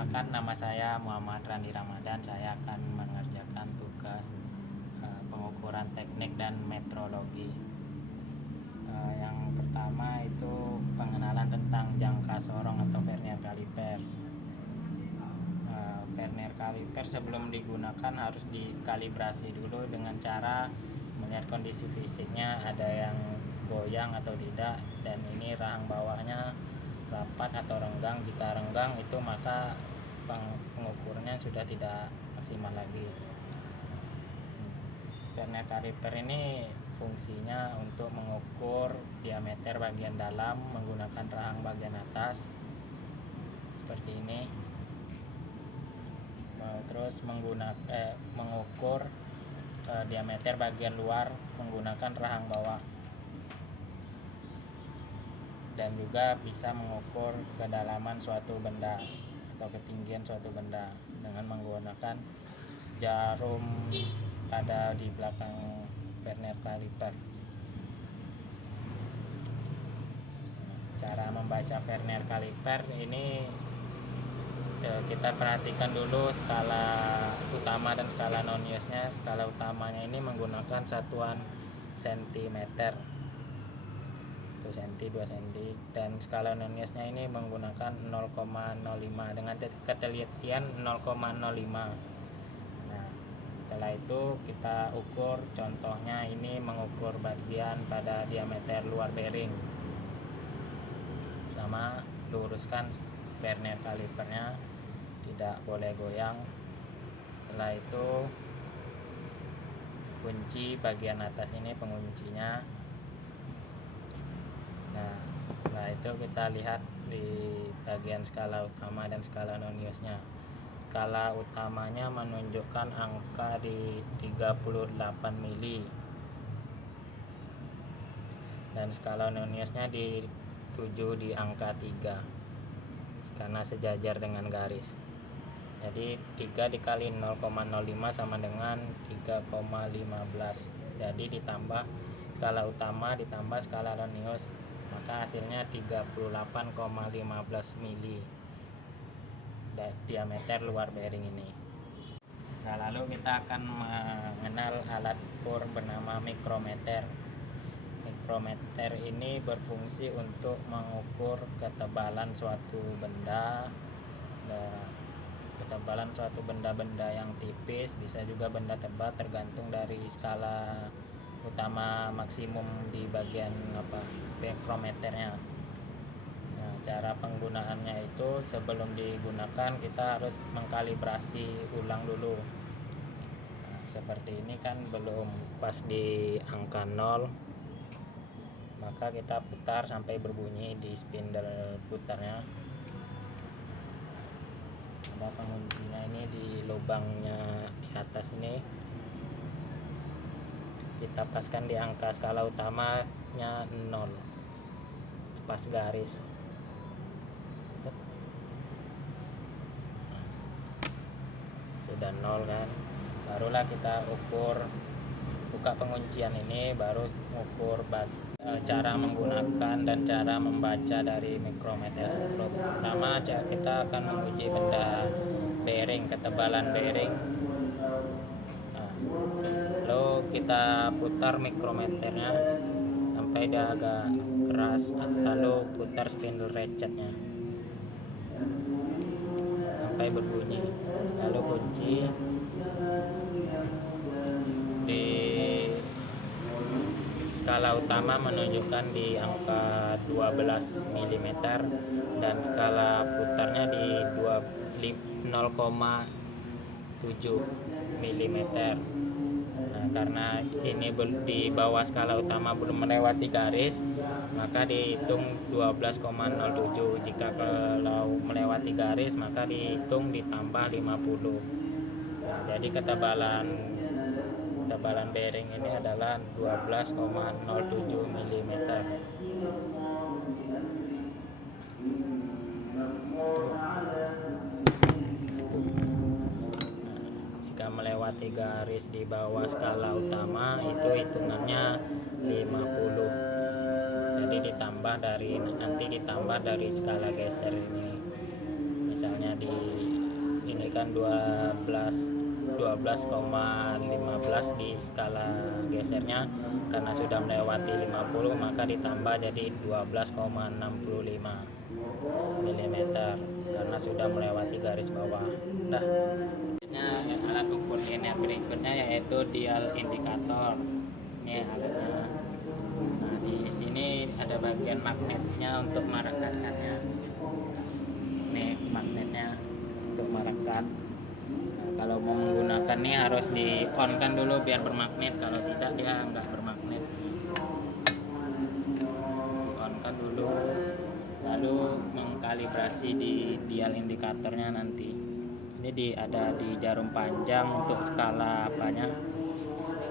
Perkenalkan, nama saya Muhammad Randi Ramadan. Saya akan mengerjakan tugas pengukuran teknik dan metrologi. Yang pertama itu pengenalan tentang jangka sorong atau vernier caliper. Vernier caliper sebelum digunakan harus dikalibrasi dulu dengan cara melihat kondisi fisiknya, ada yang goyang atau tidak, dan ini rahang bawahnya rapat atau renggang. Jika renggang itu maka pengukurnya sudah tidak maksimal lagi. Vernier caliper ini fungsinya untuk mengukur diameter bagian dalam menggunakan rahang bagian atas seperti ini. Terus mengukur diameter bagian luar menggunakan rahang bawah, dan juga bisa mengukur kedalaman suatu benda atau ketinggian suatu benda dengan menggunakan jarum pada di belakang vernier caliper. Cara membaca vernier caliper ini kita perhatikan dulu skala utama dan skala non-Gauss-nya. Skala utamanya ini menggunakan satuan sentimeter, 1 cm, 2 cm, dan skala non-Gauss-nya ini menggunakan 0,05 dengan ketelitian 0,05. Nah, setelah itu kita ukur, contohnya ini mengukur bagian pada diameter luar bearing. Sama luruskan vernier calipernya, tidak boleh goyang. Setelah itu kunci bagian atas ini penguncinya. Nah, setelah itu kita lihat di bagian skala utama dan skala non-Gauss-nya. Skala utamanya menunjukkan angka di 38 mili dan skala non-Gauss-nya dituju di angka 3 karena sejajar dengan garis. Jadi 3 dikali 0,05 sama dengan 3,15. Jadi ditambah skala utama ditambah skala non-Gauss, maka hasilnya 38,15 mili diameter luar bearing ini. Nah, lalu kita akan mengenal alat ukur bernama mikrometer. Mikrometer ini berfungsi untuk mengukur ketebalan suatu benda, ketebalan suatu benda-benda yang tipis, bisa juga benda tebal, tergantung dari skala utama maksimum di bagian mikrometernya. Nah, cara penggunaannya itu sebelum digunakan kita harus mengkalibrasi ulang dulu. Nah, seperti ini kan belum pas di angka 0, maka kita putar sampai berbunyi di spindle putarnya. Ada penguncinya ini di lubangnya di atas ini. Kita paskan di angka skala utamanya 0, pas garis. Sudah 0 kan, barulah kita ukur, buka penguncian ini, baru ukur cara menggunakan dan cara membaca dari mikrometer. Pertama kita akan menguji benda bearing, ketebalan bearing. Nah, lalu kita putar mikrometernya sampai dia agak keras, lalu putar spindle ratchetnya sampai berbunyi, lalu kunci. Di skala utama menunjukkan di angka 12 mm dan skala putarnya di 0,7 mm. Nah, karena ini di bawah skala utama belum melewati garis, maka dihitung 12,07. Jika kalau melewati garis maka dihitung ditambah 50. Nah, jadi ketebalan bearing ini adalah 12,07 mm. Jika melewati garis di bawah skala utama itu hitungannya 50. Jadi nanti ditambah dari skala geser ini. Misalnya di kan 12,15 di skala gesernya, karena sudah melewati 50 maka ditambah jadi 12,65 mm karena sudah melewati garis bawah. Nah, alat ukur ini yang berikutnya yaitu dial indikator. Ini alatnya. Nah, di sini ada bagian magnetnya untuk merekatkannya. Ini magnetnya untuk merekat. Nah, kalau mau menggunakan ini harus di on kan dulu biar bermagnet, kalau tidak dia nggak bermagnet. On kan dulu, lalu mengkalibrasi di dial indikatornya nanti. Ini ada di jarum panjang untuk skala apanya,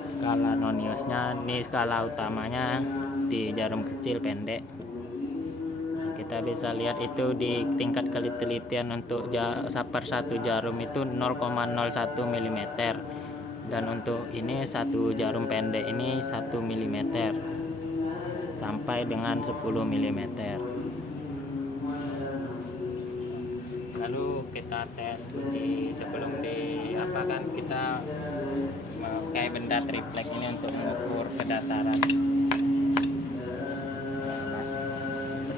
skala noniusnya. Ini skala utamanya di jarum kecil pendek. Kita bisa lihat itu di tingkat ketelitian untuk per satu jarum itu 0,01 mm, dan untuk ini satu jarum pendek ini 1 mm sampai dengan 10 mm. Lalu kita tes kunci sebelum diapakan, kita memakai benda triplek ini untuk mengukur kedataran.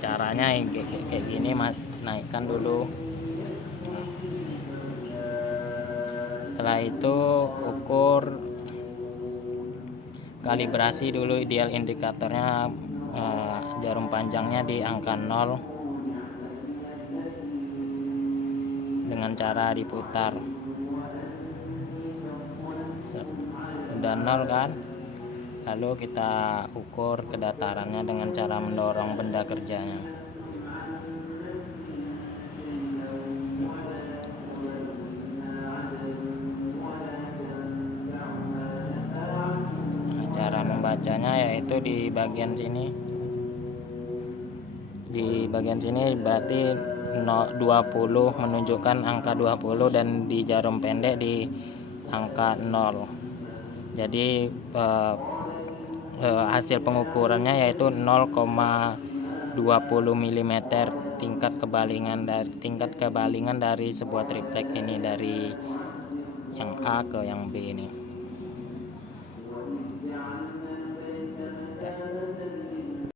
Caranya kayak gini, naikkan dulu. Setelah itu ukur, kalibrasi dulu ideal indikatornya, jarum panjangnya di angka 0 dengan cara diputar. Udah 0 kan, lalu kita ukur kedatarannya dengan cara mendorong benda kerjanya. Nah, cara membacanya yaitu di bagian sini. Di bagian sini berarti 20 menunjukkan angka 20, dan di jarum pendek di angka 0. Jadi hasil pengukurannya yaitu 0,20 mm tingkat kebalingan dari sebuah triplek ini, dari yang A ke yang B ini.